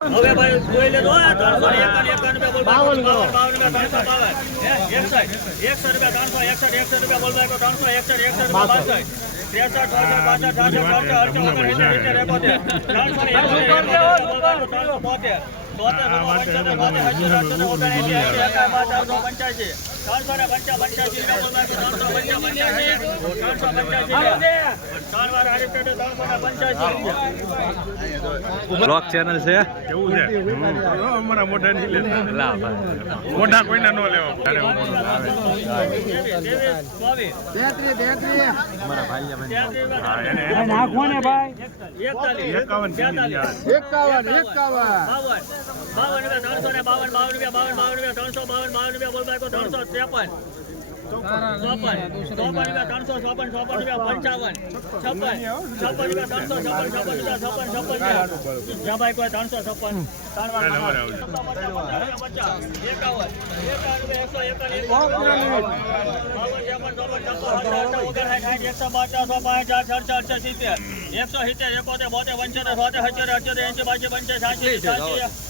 હવે ભાઈ જોઈ લેજો ત્રણસો એકાવન, એકાવન રૂપિયા બોલ બાવન, રૂપિયા, ત્રણસો બાવન. એકસઠ, એકસઠ રૂપિયા, ત્રણસો એકસઠ, એકસઠ રૂપિયા બોલ બાવન, ત્રણસો એકસઠ, એકસઠ રૂપિયા, બાસઠ. ત્રેસઠ, ચોસઠ, પાસઠ, છાસઠ, સડસઠ, અડસઠ, ઓગણસિત્તેર, સિત્તેર, એકોતેર. ત્રણસો ત્રણસો ને પંચા- રૂપિયા બોલ બાવન, ત્રણસો પંચા- પંચ્યાસી. ત્રણસો પંચ્યાસી રૂપિયા. ત્રણ વાર હારી પેટે ત્રણસો ને પંચ્યાસી રૂપિયા. બ્લોક ચેનલ છે? કેવું છે. અમારા મોઢા નહીં લેતા લા મોઢા કોઈના ન લેવા. અરે હું. બોલું. એકાવન એકાવન એકાવન. બાવન. બાવન રૂપિયા ત્રણસો ને બાવન બાવન રૂપિયા બાવન બાવન રૂપિયા ત્રણસો બાવન બાવન રૂપિયા બોલ ભાઈ ત્રણસો ત્રેપન ત્રણસો ચોપન ચોપન રૂપિયા પંચાવન છપ્પન છપ્પન રૂપિયા ત્રણસો છપ્પન રૂપિયા કોઈ ત્રણસો એકાવન એકસો એકાવન પચાસ પાંચ અડસઠ સિત્તેર એકસો સિત્તેર એકોતેર બોતેર પંચોતેર સોતેર સત્યોતેર અઠ્યોતેર એસી બાસી પંચાયત સાચી સાસી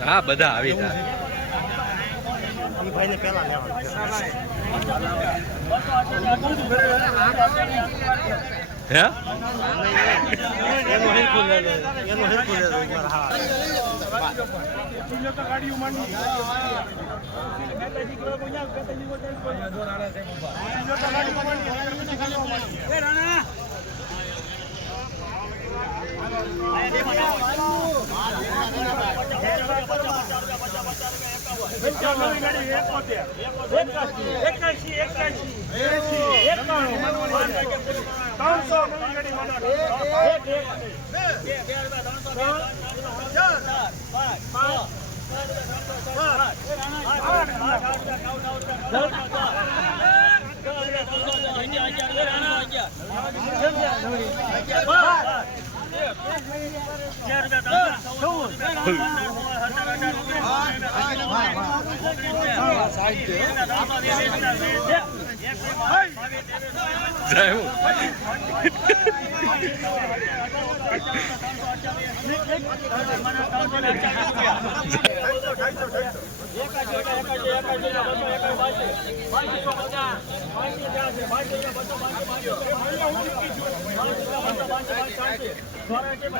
હા બધા આવી તા. હે જય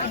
એક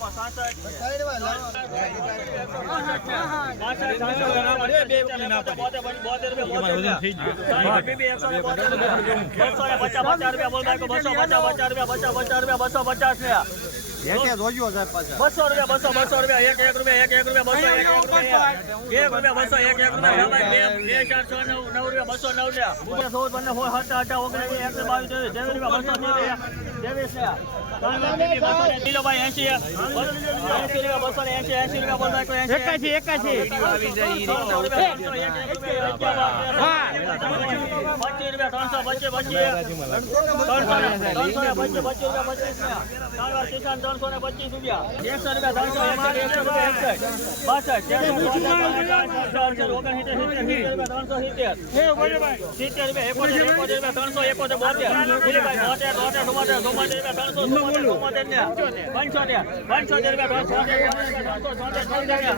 માં સાસઠ બસો રૂપિયા. બસો બસો રૂપિયા એક એક રૂપિયા એક એક રૂપિયા બસો એક એક રૂપિયા એક રૂપિયા બસો એક એક રૂપિયા બે ચાર છ. નવ નવ રૂપિયા બસો નવ રૂપિયા ચૌદ પંદર સત્તર અઢાર ઓગણીસ એક બાવીસ રૂપિયા બસો ત્રેવીસ રૂપિયા. એકાશી એકાશી સિત્તેર રૂપિયા એકોતેર એકોતેર રૂપિયા ત્રણસો એકોતેર બોતેર બોતેર બોતેર રૂપિયા ત્રણસો પંચોતેર પંચોતેર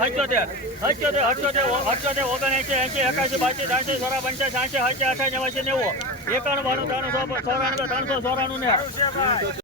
હચોતેર હચોતેર હચોતેર હચોતેર ઓગણએંશી એંશી એકાશી બાસી ત્રણસો સોળા પંચાસી સાંસી સાંસી અઠાઈ નેવાસી નેવું એકાણું બાણું ત્રણસો ચોરાણું ત્રણસો ચોરાણું ને